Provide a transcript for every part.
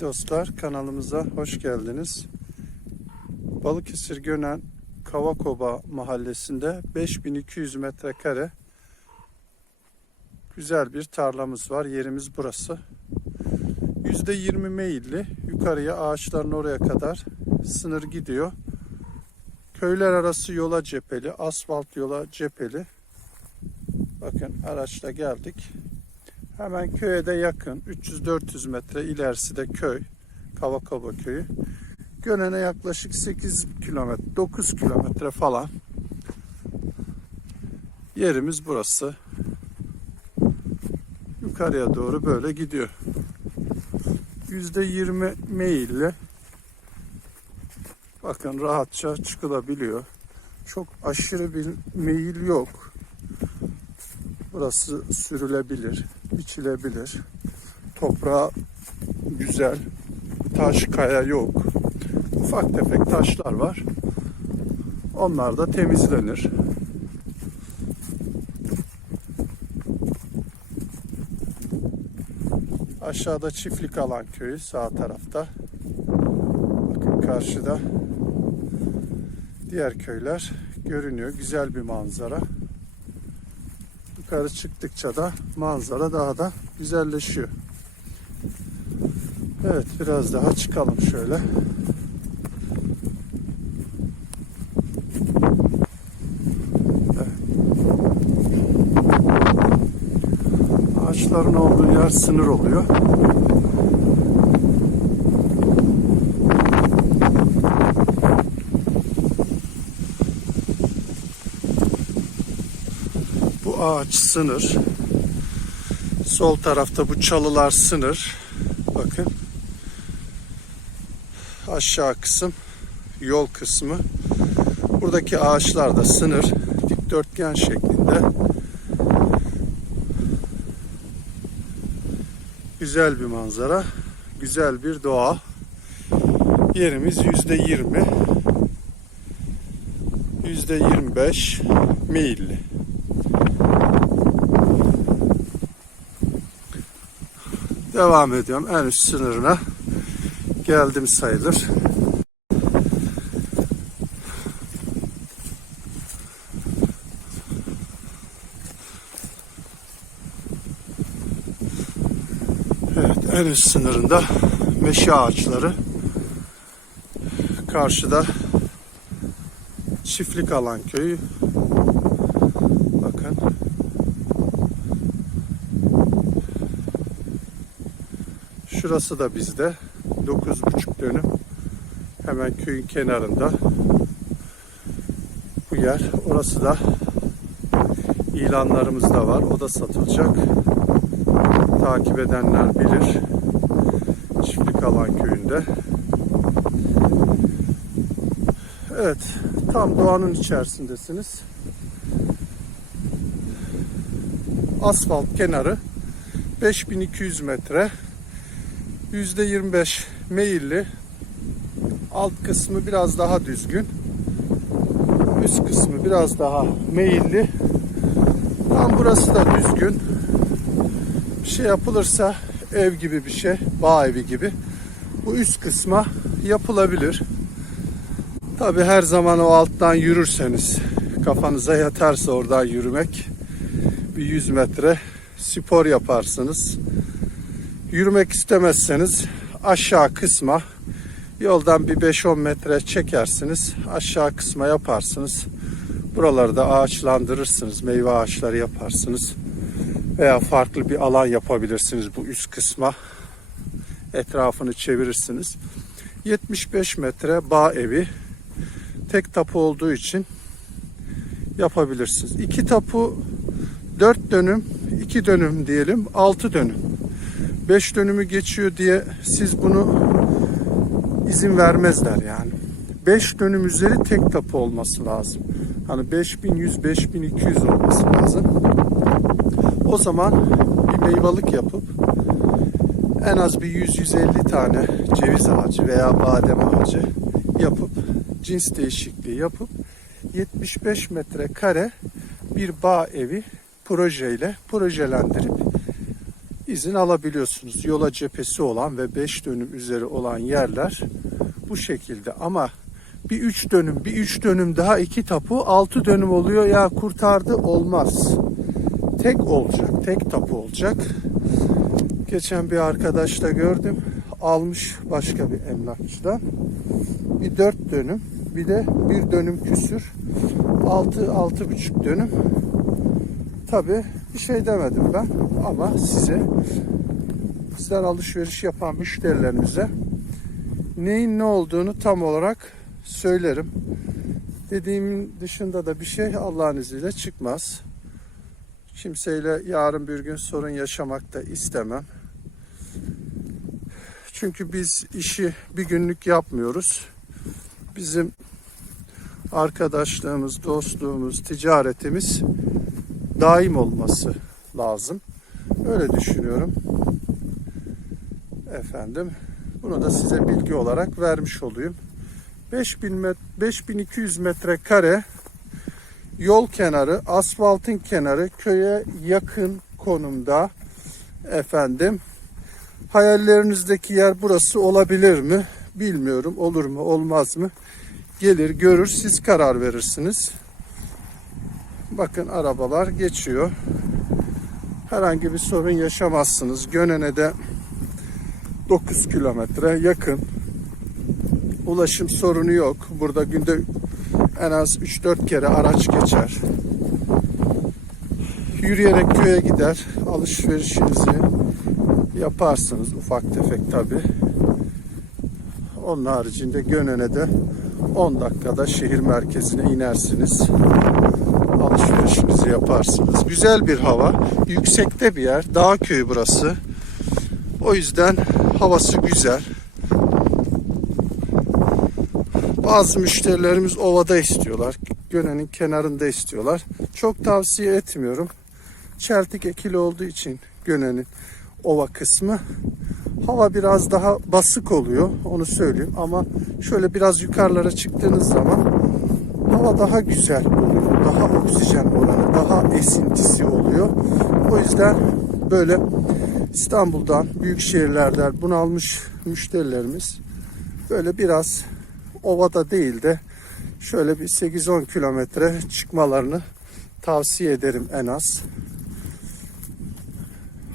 Değerli dostlar kanalımıza hoş geldiniz. Balıkesir Gönen Kavakoba mahallesinde 5200 metrekare güzel bir tarlamız var. Yerimiz burası. %20 meyilli yukarıya ağaçların oraya kadar sınır gidiyor. Köyler arası yola cepheli, asfalt yola cepheli. Bakın araçla geldik. Hemen köye de yakın. 300-400 metre ilerisi de köy. Kavakaba köyü. Gönen'e yaklaşık 8 kilometre, 9 kilometre falan. Yerimiz burası. Yukarıya doğru böyle gidiyor. %20 meyilli. Bakın rahatça çıkılabiliyor. Çok aşırı bir meyil yok. Burası sürülebilir, biçilebilir. Toprağı güzel. Taş kaya yok. Ufak tefek taşlar var. Onlar da temizlenir. Aşağıda çiftlik alan köyü sağ tarafta. Bakın karşıda diğer köyler görünüyor. Güzel bir manzara. Yukarı çıktıkça da manzara daha da güzelleşiyor. Evet biraz daha çıkalım şöyle. Evet. Ağaçların olduğu yer sınır oluyor. Ağaç sınır. Sol tarafta bu çalılar sınır. Bakın. Aşağı kısım yol kısmı. Buradaki ağaçlar da sınır. Dikdörtgen şeklinde. Güzel bir manzara. Güzel bir doğa. Yerimiz yüzde yirmi. Yüzde yirmi beş meyilli. Devam ediyorum. En üst sınırına geldim sayılır. Evet, en üst sınırında meşe ağaçları. Karşıda çiftlik alan köyü. Bakın. Şurası da bizde. 9,5 dönüm. Hemen köyün kenarında. Bu yer. Orası da ilanlarımız da var. O da satılacak. Takip edenler bilir. Çiftlik alan köyünde. Evet. Tam doğanın içerisindesiniz. Asfalt kenarı 5200 metre %25 meyilli. Alt kısmı biraz daha düzgün. Üst kısmı biraz daha meyilli. Tam burası da düzgün. Bir şey yapılırsa ev gibi bir şey, bağ evi gibi. Bu üst kısma yapılabilir. Tabi her zaman o alttan yürürseniz, kafanıza yatarsa oradan yürümek bir 100 metre spor yaparsınız. Yürümek istemezseniz aşağı kısma yoldan bir 5-10 metre çekersiniz. Aşağı kısma yaparsınız. Buraları da ağaçlandırırsınız. Meyve ağaçları yaparsınız. Veya farklı bir alan yapabilirsiniz bu üst kısma. Etrafını çevirirsiniz. 75 metre bağ evi. Tek tapu olduğu için yapabilirsiniz. İki tapu 4 dönüm, 2 dönüm diyelim 6 dönüm. 5 dönümü geçiyor diye siz bunu izin vermezler yani. 5 dönüm üzeri tek tapu olması lazım. Hani 5100 5200 olması lazım. O zaman bir meyvalık yapıp en az bir 100-150 tane ceviz ağacı veya badem ağacı yapıp cins değişikliği yapıp 75 metrekare bir bağ evi projeyle projelendirip izin alabiliyorsunuz. Yola cephesi olan ve 5 dönüm üzeri olan yerler bu şekilde ama bir 3 dönüm, bir 3 dönüm daha iki tapu 6 dönüm oluyor ya kurtardı olmaz. Tek olacak, tek tapu olacak. Geçen bir arkadaşla gördüm. Almış başka bir emlakçıdan. Bir 4 dönüm, bir de bir dönüm küsür. 6 altı buçuk dönüm. Tabi bir şey demedim ben ama size bizden alışveriş yapan müşterilerimize neyin ne olduğunu tam olarak söylerim. Dediğimin dışında da bir şey Allah'ın izniyle çıkmaz. Kimseyle yarın bir gün sorun yaşamak da istemem. Çünkü biz işi bir günlük yapmıyoruz. Bizim arkadaşlığımız, dostluğumuz, ticaretimiz daim olması lazım. Öyle düşünüyorum. Efendim, bunu da size bilgi olarak vermiş olayım. 5000 met 5200 metrekare yol kenarı, asfaltın kenarı köye yakın konumda. Efendim, hayallerinizdeki yer burası olabilir mi? Bilmiyorum. Olur mu, olmaz mı? Gelir, görür, siz karar verirsiniz. Bakın arabalar geçiyor. Herhangi bir sorun yaşamazsınız. Gönen'e de 9 kilometre yakın. Ulaşım sorunu yok. Burada günde en az 3-4 kere araç geçer. Yürüyerek köye gider. Alışverişinizi yaparsınız ufak tefek tabi. Onun haricinde Gönen'e de 10 dakikada şehir merkezine inersiniz alışverişinizi yaparsınız. Güzel bir hava. Yüksekte bir yer. Dağ köyü burası. O yüzden havası güzel. Bazı müşterilerimiz ovada istiyorlar. Gönen'in kenarında istiyorlar. Çok tavsiye etmiyorum. Çeltik ekili olduğu için Gönen'in ova kısmı. Hava biraz daha basık oluyor. Onu söyleyeyim. Ama şöyle biraz yukarılara çıktığınız zaman hava daha güzel oluyor. Daha oksijen oranı, daha esintisi oluyor. O yüzden böyle İstanbul'dan, büyük şehirlerden bunalmış müşterilerimiz böyle biraz ovada değil de şöyle bir 8-10 kilometre çıkmalarını tavsiye ederim en az.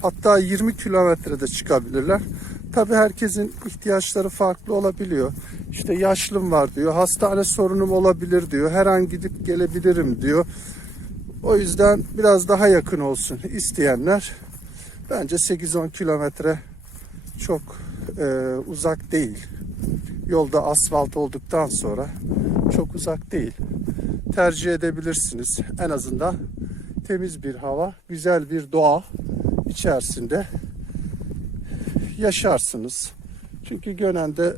Hatta 20 kilometrede çıkabilirler. Tabi herkesin ihtiyaçları farklı olabiliyor. İşte yaşlım var diyor, hastane sorunum olabilir diyor, her an gidip gelebilirim diyor. O yüzden biraz daha yakın olsun isteyenler bence 8-10 kilometre çok e, uzak değil. Yolda asfalt olduktan sonra çok uzak değil. Tercih edebilirsiniz. En azından temiz bir hava, güzel bir doğa içerisinde yaşarsınız. Çünkü Gönen'de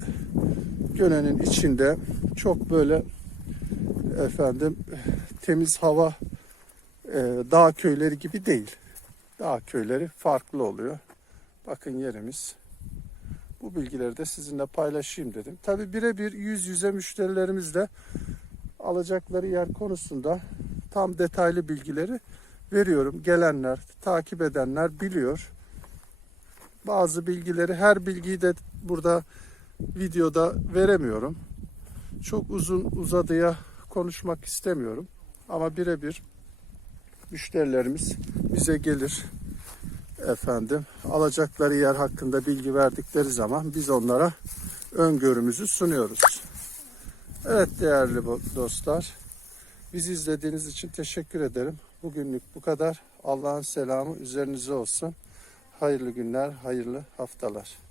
Gönen'in içinde çok böyle efendim temiz hava e, dağ köyleri gibi değil. Dağ köyleri farklı oluyor. Bakın yerimiz. Bu bilgileri de sizinle paylaşayım dedim. Tabi birebir yüz yüze müşterilerimizle alacakları yer konusunda tam detaylı bilgileri veriyorum. Gelenler, takip edenler biliyor. Bazı bilgileri, her bilgiyi de burada videoda veremiyorum. Çok uzun uzadıya konuşmak istemiyorum. Ama birebir müşterilerimiz bize gelir. Efendim alacakları yer hakkında bilgi verdikleri zaman biz onlara öngörümüzü sunuyoruz. Evet değerli dostlar. Bizi izlediğiniz için teşekkür ederim. Bugünlük bu kadar. Allah'ın selamı üzerinize olsun. Hayırlı günler, hayırlı haftalar.